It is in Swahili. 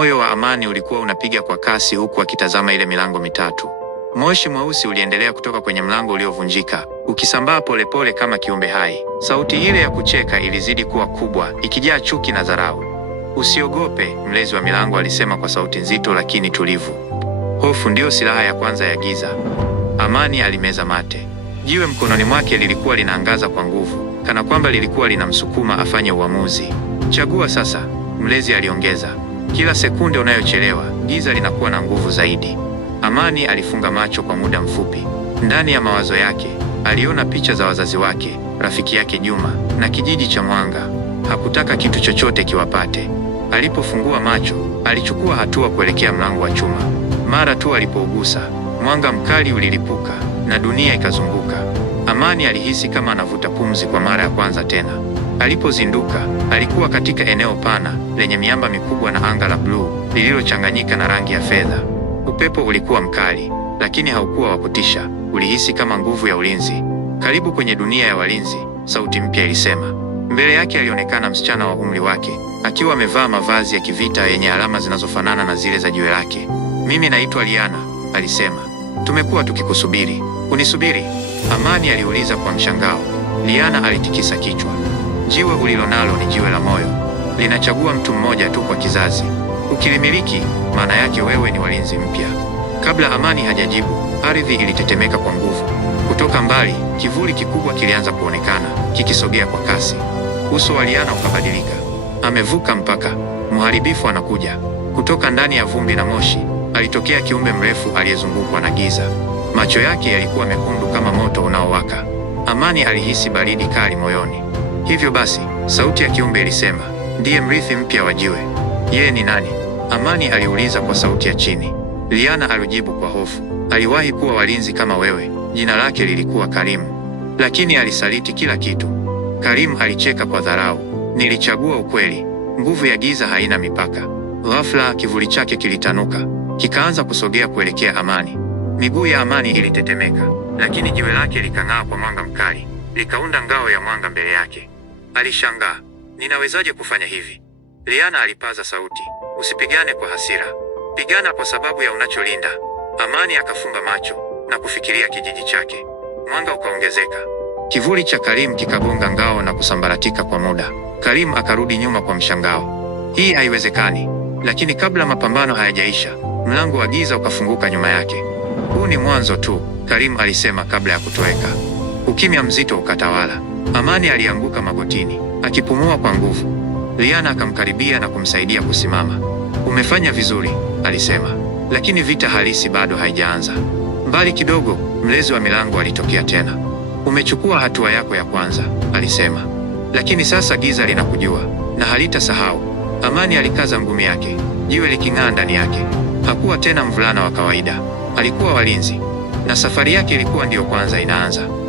Moyo wa Amani ulikuwa unapiga kwa kasi huku akitazama ile milango mitatu. Moshi mweusi uliendelea kutoka kwenye mlango uliovunjika, ukisambaa polepole kama kiumbe hai. Sauti ile ya kucheka ilizidi kuwa kubwa, ikijaa chuki na dharau. "Usiogope," mlezi wa milango alisema kwa sauti nzito lakini tulivu. "Hofu ndiyo silaha ya kwanza ya giza." Amani alimeza mate. Jiwe mkononi mwake lilikuwa linaangaza kwa nguvu, kana kwamba lilikuwa linamsukuma afanye uamuzi. "Chagua sasa," mlezi aliongeza. "Kila sekunde unayochelewa, giza linakuwa na nguvu zaidi." Amani alifunga macho kwa muda mfupi. Ndani ya mawazo yake, aliona picha za wazazi wake, rafiki yake Juma, na kijiji cha Mwanga. Hakutaka kitu chochote kiwapate. Alipofungua macho, alichukua hatua kuelekea mlango wa chuma. Mara tu alipougusa, mwanga mkali ulilipuka na dunia ikazunguka. Amani alihisi kama anavuta pumzi kwa mara ya kwanza tena. Alipozinduka, alikuwa katika eneo pana lenye miamba mikubwa na anga la bluu lililochanganyika na rangi ya fedha. Upepo ulikuwa mkali, lakini haukuwa wa kutisha. Ulihisi kama nguvu ya ulinzi. "Karibu kwenye dunia ya walinzi," sauti mpya ilisema. Mbele yake alionekana msichana wa umri wake, akiwa amevaa mavazi ya kivita yenye alama zinazofanana na zile za jiwe lake. "Mimi naitwa Liana," alisema. "Tumekuwa tukikusubiri." "Unisubiri?" Amani aliuliza kwa mshangao. Liana alitikisa kichwa. "Jiwe ulilonalo ni jiwe la moyo. Linachagua mtu mmoja tu kwa kizazi. Ukilimiliki, maana yake wewe ni walinzi mpya." Kabla Amani hajajibu, ardhi ilitetemeka kwa nguvu. Kutoka mbali, kivuli kikubwa kilianza kuonekana, kikisogea kwa kasi. Uso wa Liana ukabadilika. "Amevuka mpaka. Mharibifu anakuja." Kutoka ndani ya vumbi na moshi, alitokea kiumbe mrefu aliyezungukwa na giza. Macho yake yalikuwa mekundu kama moto unaowaka. Amani alihisi baridi kali moyoni. "Hivyo basi," sauti ya kiumbe ilisema, "ndiye mrithi mpya wa jiwe." "Yeye ni nani?" Amani aliuliza kwa sauti ya chini. Liana alijibu kwa hofu. "Aliwahi kuwa walinzi kama wewe. Jina lake lilikuwa Karimu. Lakini alisaliti kila kitu." Karimu alicheka kwa dharau. "Nilichagua ukweli. Nguvu ya giza haina mipaka." Ghafla kivuli chake kilitanuka, kikaanza kusogea kuelekea Amani. Miguu ya Amani ilitetemeka, lakini jiwe lake likang'aa kwa mwanga mkali, likaunda ngao ya mwanga mbele yake. Alishangaa. "Ninawezaje kufanya hivi?" Liana alipaza sauti. "Usipigane kwa hasira. Pigana kwa sababu ya unacholinda." Amani akafumba macho na kufikiria kijiji chake. Mwanga ukaongezeka. Kivuli cha Karim kikagonga ngao na kusambaratika kwa muda. Karim akarudi nyuma kwa mshangao. "Hii haiwezekani." Lakini kabla mapambano hayajaisha, mlango wa giza ukafunguka nyuma yake. "Huu ni mwanzo tu," Karim alisema kabla ya kutoweka. Ukimya mzito ukatawala. Amani alianguka magotini, akipumua kwa nguvu. Liana akamkaribia na kumsaidia kusimama. "Umefanya vizuri," alisema. "Lakini vita halisi bado haijaanza." Mbali kidogo, mlezi wa milango alitokea tena. "Umechukua hatua yako ya kwanza," alisema. "Lakini sasa giza linakujua na halitasahau." Amani alikaza ngumi yake, jiwe liking'aa ndani yake. Hakuwa tena mvulana wa kawaida. Alikuwa walinzi. Na safari yake ilikuwa ndiyo kwanza inaanza.